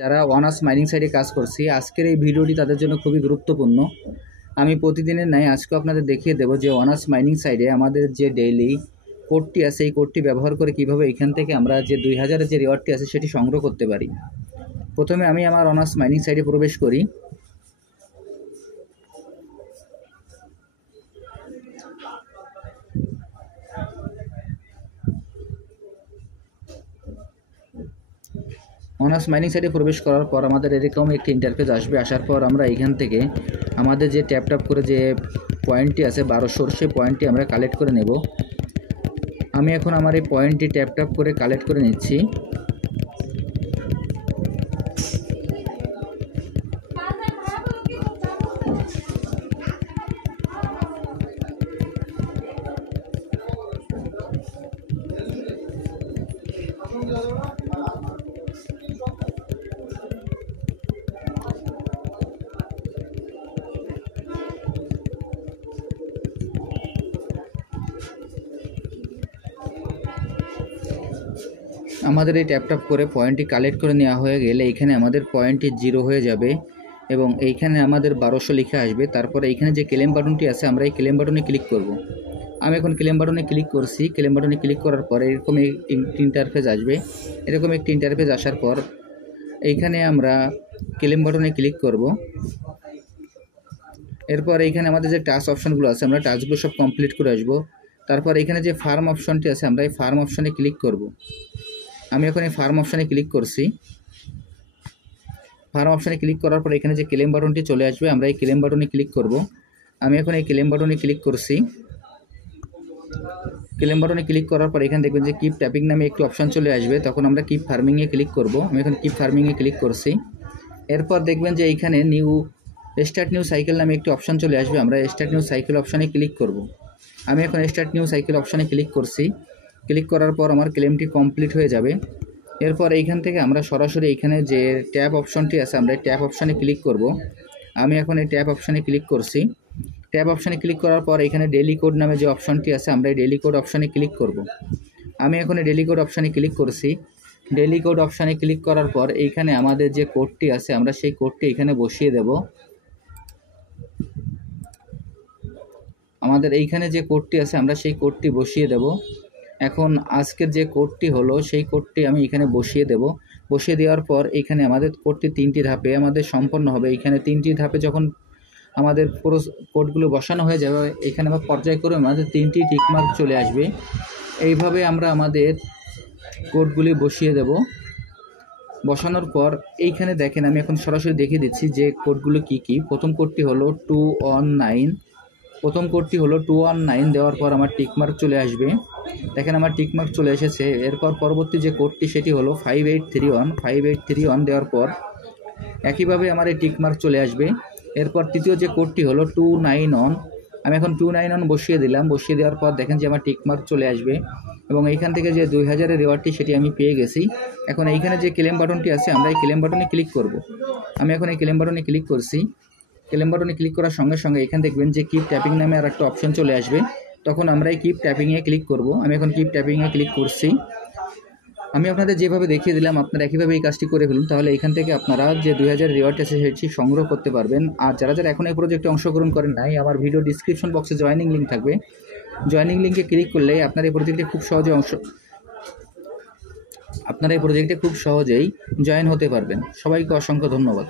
যারা honours mining সাইটে কাজ করছি, আজকের এই ভিডিওটি তাদের জন্য খুবই গুরুত্বপূর্ণ। আমি প্রতিদিনের ন্যায় আজকেও আপনাদের দেখিয়ে দেবো যে অনার্স মাইনিং সাইটে আমাদের যে ডেইলি কোডটি আছে, এই কোডটি ব্যবহার করে কীভাবে এখান থেকে আমরা যে 2000-এর যে রিওয়ার্ডটি আছে সেটি সংগ্রহ করতে পারি। প্রথমে আমি আমার অনার্স মাইনিং সাইটে প্রবেশ করি। অনার্স মাইনিং সাইটে প্রবেশ করার পর আমাদের এরকম একটি ইন্টারফেস আসবে। আসার পর আমরা এখান থেকে আমাদের যে ট্যাপ করে যে পয়েন্টটি আছে 1200, সেই পয়েন্টটি আমরা কালেক্ট করে নেব। আমি এখন আমার এই পয়েন্টটি ট্যাপ করে কালেক্ট করে নিচ্ছি। আমাদের এই ট্যাপ করে পয়েন্টটি কালেক্ট করে নেওয়া হয়ে গেলে এইখানে আমাদের পয়েন্টটি 0 হয়ে যাবে এবং এইখানে আমাদের 1200 লিখে আসবে। তারপরে এইখানে যে ক্লেম বাটনটি আছে, আমরা এই ক্লেম বাটনে ক্লিক করব। আমি এখন ক্লেম বাটনে ক্লিক করছি। ক্লেম বাটনে ক্লিক করার পরে এরকম একটি ইন্টারফেস আসবে। এরকম একটি ইন্টারফেস আসার পর এইখানে আমরা ক্লেম বাটনে ক্লিক করব। এরপর এইখানে আমাদের যে টাস্ক অপশনগুলো আছে, আমরা টাস্কগুলো সব কমপ্লিট করে আসব। তারপর এখানে যে ফার্ম অপশনটি আছে, আমরা এই ফার্ম অপশনে ক্লিক করব। আমি এখন এই ফার্ম অপশানে ক্লিক করছি। ফার্ম অপশানে ক্লিক করার পর এখানে যে ক্লেম বাটনটি চলে আসবে, আমরা এই ক্লেম বাটনে ক্লিক করব। আমি এখন এই ক্লেম বাটনে ক্লিক করছি। ক্লেম বাটনে ক্লিক করার পর এখানে দেখবেন যে কিপ ট্যাপিং নামে একটি অপশান চলে আসবে। তখন আমরা কিপ ফার্মিংয়ে ক্লিক করব। আমি এখন কিপ ফার্মিংয়ে ক্লিক করছি। এরপর দেখবেন যে এইখানে স্টার্ট নিউ সাইকেল নামে একটি অপশান চলে আসবে। আমরা স্টার্ট নিউ সাইকেল অপশানে ক্লিক করব। আমি এখন স্টার্ট নিউ সাইকেল অপশানে ক্লিক করছি। ক্লিক করার পর আমার ক্লেমটি কমপ্লিট হয়ে যাবে। এরপর এইখান থেকে আমরা সরাসরি এইখানে যে ট্যাব অপশনটি আছে, আমরা এই ট্যাব অপশানে ক্লিক করব। আমি এখন এই ট্যাব অপশানে ক্লিক করছি। ট্যাব অপশানে ক্লিক করার পর এখানে ডেইলি কোড নামে যে অপশনটি আছে, আমরা এই ডেইলি কোড অপশানে ক্লিক করব। আমি এখন এই ডেইলি কোড অপশানে ক্লিক করছি। ডেইলি কোড অপশানে ক্লিক করার পর এইখানে আমাদের যে কোডটি আছে, আমরা সেই কোডটি এখানে বসিয়ে দেব। আমাদের এইখানে যে কোডটি আছে, আমরা সেই কোডটি বসিয়ে দেব। এখন আজকের যে কোডটি হলো, সেই কোডটি আমি এখানে বসিয়ে দেব। বসিয়ে দেওয়ার পর এখানে আমাদের কোডটি 3টি ধাপে আমাদের সম্পন্ন হবে। এখানে 3টি ধাপে যখন আমাদের পুরো কোডগুলো বসানো হয়ে যাবে, এখানে আমরা পর্যায়ক্রমে আমাদের 3টি টিকমার্ক চলে আসবে। এইভাবে আমরা আমাদের কোডগুলি বসিয়ে দেব। বসানোর পর এইখানে দেখেন, আমি এখন সরাসরি দেখিয়ে দিচ্ছি যে কোডগুলো কি কি। প্রথম কোডটি হলো 219। প্রথম কোডটি হলো 219 দেওয়ার পর আমার টিকমার্ক চলে আসবে। দেখেন আমার টিকমার্ক চলে এসেছে। এরপর পরবর্তী যে কোডটি সেটি হলো 5831 দেওয়ার পর একইভাবে আমার এই টিকমার্ক চলে আসবে। এরপর তৃতীয় যে কোডটি হলো 291। আমি এখন 291 বসিয়ে দিলাম। বসিয়ে দেওয়ার পর দেখেন যে আমার টিকমার্ক চলে আসবে এবং এইখান থেকে যে 2000-এর রিওয়ার্ডটি সেটি আমি পেয়ে গেছি। এখন এইখানে যে ক্লেম বাটনটি আছে, আমরা এই ক্লেম বাটনে ক্লিক করব। আমি এখন এই ক্লেম বাটনে ক্লিক করছি। ক্লেম বাটনে ক্লিক করার সঙ্গে সঙ্গে এখানে দেখবেন যে কিপ ট্যাপিং নামে আর একটা অপশন চলে আসবে। তখন আমরা এই কিপ ট্যাপিংয়ে ক্লিক করব। আমি এখন কিপ ট্যাপিংয়ে ক্লিক করছি। আমি আপনাদের যেভাবে দেখিয়ে দিলাম, আপনারা একইভাবে এই কাজটি করে ফেলুন। তাহলে এখান থেকে আপনারা যে 2000 রিওয়ার্ড আছে সেটি সংগ্রহ করতে পারবেন। আর যারা এখন এই প্রজেক্টে অংশগ্রহণ করেন নাই, আমার ভিডিও ডিসক্রিপশন বক্সে জয়েনিং লিঙ্ক থাকবে। জয়েনিং লিঙ্কে ক্লিক করলে আপনারা এই প্রজেক্টে খুব সহজেই জয়েন হতে পারবেন। সবাইকে অসংখ্য ধন্যবাদ।